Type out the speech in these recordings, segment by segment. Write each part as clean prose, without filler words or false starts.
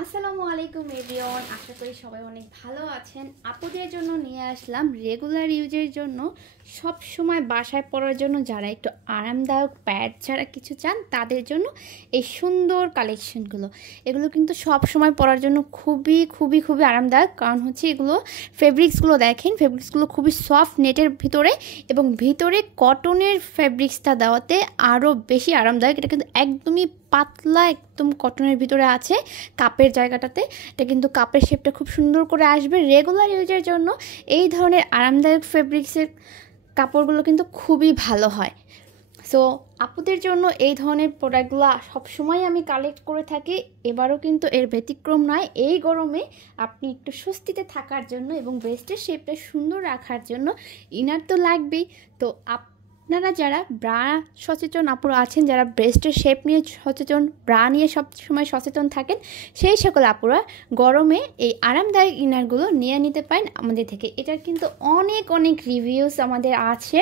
আসসালামু আলাইকুম এভরিওয়ান, আশা করি সবাই অনেক ভালো আছেন। আপুদের জন্য নিয়ে আসলাম রেগুলার ইউজের জন্য, সব সময় বাসায় পরার জন্য, যারা একটু আরামদায়ক প্যাড ছাড়া কিছু চান তাদের জন্য এই সুন্দর কালেকশনগুলো। এগুলো কিন্তু সব সময় পরার জন্য খুবই খুবই খুবই আরামদায়ক, কারণ হচ্ছে এগুলো ফেব্রিক্সগুলো দেখেন, ফেব্রিক্সগুলো খুবই সফট নেটের ভিতরে এবং ভিতরে কটনের ফেব্রিক্সটা দেওয়াতে আরও বেশি আরামদায়ক। এটা কিন্তু একদমই পাতলা, একদম কটনের ভিতরে আছে কাপের জায়গাটাতে। এটা কিন্তু কাপের শেপটা খুব সুন্দর করে আসবে। রেগুলার ইউজের জন্য এই ধরনের আরামদায়ক ফেব্রিক্সের কাপড়গুলো কিন্তু খুবই ভালো হয়। সো আপুদের জন্য এই ধরনের প্রোডাক্টগুলো সবসময় আমি কালেক্ট করে থাকি, এবারও কিন্তু এর ব্যতিক্রম নয়। এই গরমে আপনি একটু স্বস্তিতে থাকার জন্য এবং ব্রেস্টের শেপটা সুন্দর রাখার জন্য ইনার তো লাগবেই। তো আপনারা যারা ব্রা সচেতন আপুরা আছেন, যারা ব্রেস্টের শেপ নিয়ে সচেতন, ব্রা নিয়ে সব সময় সচেতন থাকেন, সেই সকল আপুরা গরমে এই আরামদায়ক ইনারগুলো নিয়ে নিতে পারেন আমাদের থেকে। এটার কিন্তু অনেক অনেক রিভিউস আমাদের আছে,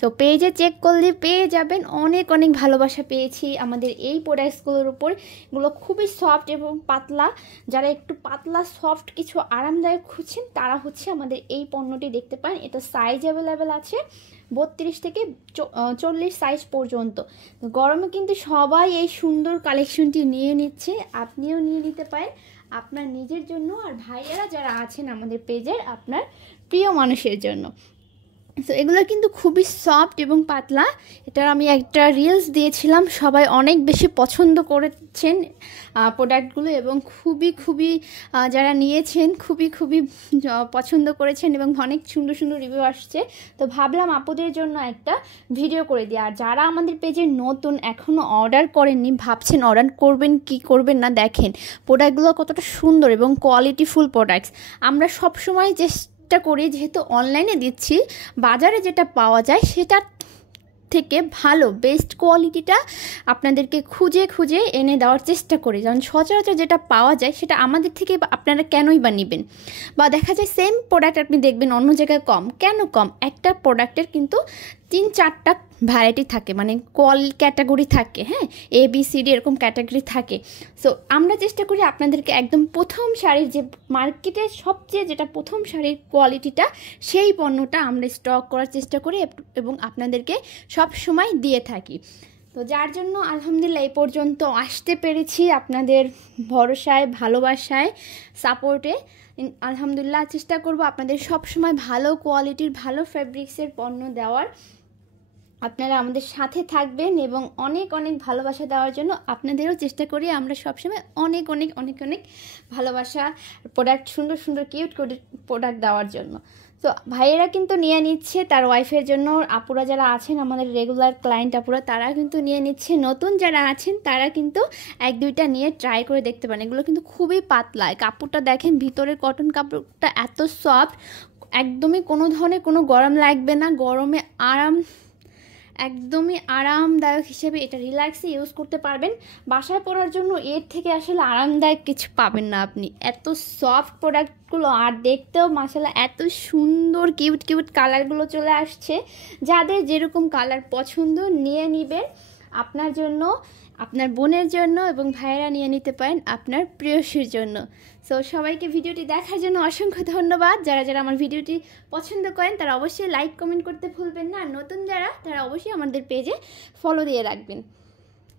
তো পেজে চেক করলে পেয়ে যাবেন। অনেক অনেক ভালোবাসা পেয়েছি আমাদের এই প্রোডাক্টসগুলোর উপর। এগুলো খুবই সফট এবং পাতলা। যারা একটু পাতলা সফট কিছু আরামদায়ক খুঁজছেন তারা হচ্ছে আমাদের এই পণ্যটি দেখতে পারেন। এটা সাইজ অ্যাভেলেবেল আছে 32 থেকে 40 সাইজ পর্যন্ত। গরমে কিন্তু সবাই এই সুন্দর কালেকশনটি নিয়ে নিচ্ছে, আপনিও নিয়ে নিতে পারেন আপনার নিজের জন্য, আর ভাইয়েরা যারা আছেন আমাদের পেজের আপনার প্রিয় মানুষের জন্য। তো এগুলো কিন্তু খুবই সফট এবং পাতলা। এটার আমি একটা রিলস দিয়েছিলাম, সবাই অনেক বেশি পছন্দ করেছেন প্রোডাক্টগুলো এবং খুবই খুবই যারা নিয়েছেন খুবই খুবই পছন্দ করেছেন এবং অনেক সুন্দর সুন্দর রিভিউ আসছে। তো ভাবলাম আপুদের জন্য একটা ভিডিও করে দিই। আর যারা আমাদের পেজে নতুন, এখনও অর্ডার করেননি, ভাবছেন অর্ডার করবেন কি করবেন না, দেখেন প্রোডাক্টগুলো কতটা সুন্দর এবং কোয়ালিটিফুল প্রোডাক্টস। আমরা সবসময় করি, যেহেতু অনলাইনে দিচ্ছি, বাজারে যেটা পাওয়া যায় সেটার থেকে ভালো বেস্ট কোয়ালিটিটা আপনাদেরকে খুঁজে খুঁজে এনে দেওয়ার চেষ্টা করি। যেমন সচরাচর যেটা পাওয়া যায় সেটা আমাদের থেকে আপনারা কেনই বা নেবেন, বা দেখা যায় সেম প্রোডাক্ট আপনি দেখবেন অন্য জায়গায় কম। কেন কম? একটা প্রোডাক্টের কিন্তু 3-4টা ভ্যারাইটি থাকে, মানে ক্যাটাগরি থাকে, হ্যাঁ, ABCD এরকম ক্যাটাগরি থাকে। সো আমরা চেষ্টা করি আপনাদেরকে একদম প্রথম শাড়ির, যে মার্কেটের সবচেয়ে যেটা প্রথম শাড়ির কোয়ালিটিটা, সেই পণ্যটা আমরা স্টক করার চেষ্টা করি এবং আপনাদেরকে সব সময় দিয়ে থাকি। তো যার জন্য আলহামদুলিল্লাহ এই পর্যন্ত আসতে পেরেছি আপনাদের ভরসায়, ভালোবাসায়, সাপোর্টে। আলহামদুলিল্লাহ চেষ্টা করব আপনাদের সব সময় ভালো কোয়ালিটির, ভালো ফেব্রিক্সের পণ্য দেওয়ার। আপনারা আমাদের সাথে থাকবেন এবং অনেক অনেক ভালোবাসা দেওয়ার জন্য আপনাদেরও চেষ্টা করি আমরা সবসময় অনেক অনেক অনেক অনেক ভালোবাসা, প্রোডাক্ট, সুন্দর সুন্দর কিউট প্রোডাক্ট দেওয়ার জন্য। তো ভাইয়েরা কিন্তু নিয়ে নিচ্ছে তার ওয়াইফের জন্য। আপুরা যারা আছেন আমাদের রেগুলার ক্লায়েন্ট আপুরা, তারা কিন্তু নিয়ে নিচ্ছে। নতুন যারা আছেন তারা কিন্তু 1-2টা নিয়ে ট্রাই করে দেখতে পারেন। এগুলো কিন্তু খুবই পাতলা, কাপড়টা দেখেন, ভিতরের কটন কাপড়টা এত সফট, একদমই কোনো ধরনের কোনো গরম লাগবে না। গরমে একদমই আরামদায়ক হিসেবে এটা রিল্যাক্সে ইউজ করতে পারবেন। বাসায় পরার জন্য এর থেকে আসলে আরামদায়ক কিছু পাবেন না আপনি। এত সফট প্রোডাক্টগুলো, আর দেখতেও মাশাআল্লাহ এত সুন্দর কিউট কিউট কালারগুলো চলে আসছে। যাদের যেরকম কালার পছন্দ নিয়ে নেবেন আপনার জন্য, আপনার বোনের জন্য, এবং ভাইয়েরা নিয়ে নিতে পারেন আপনার প্রেয়সীর জন্য। সো সবাইকে ভিডিওটি দেখার জন্য অসংখ্য ধন্যবাদ। যারা যারা আমার ভিডিওটি পছন্দ করেন তারা অবশ্যই লাইক কমেন্ট করতে ভুলবেন না। আর নতুন যারা, তারা অবশ্যই আমাদের পেজে ফলো দিয়ে রাখবেন।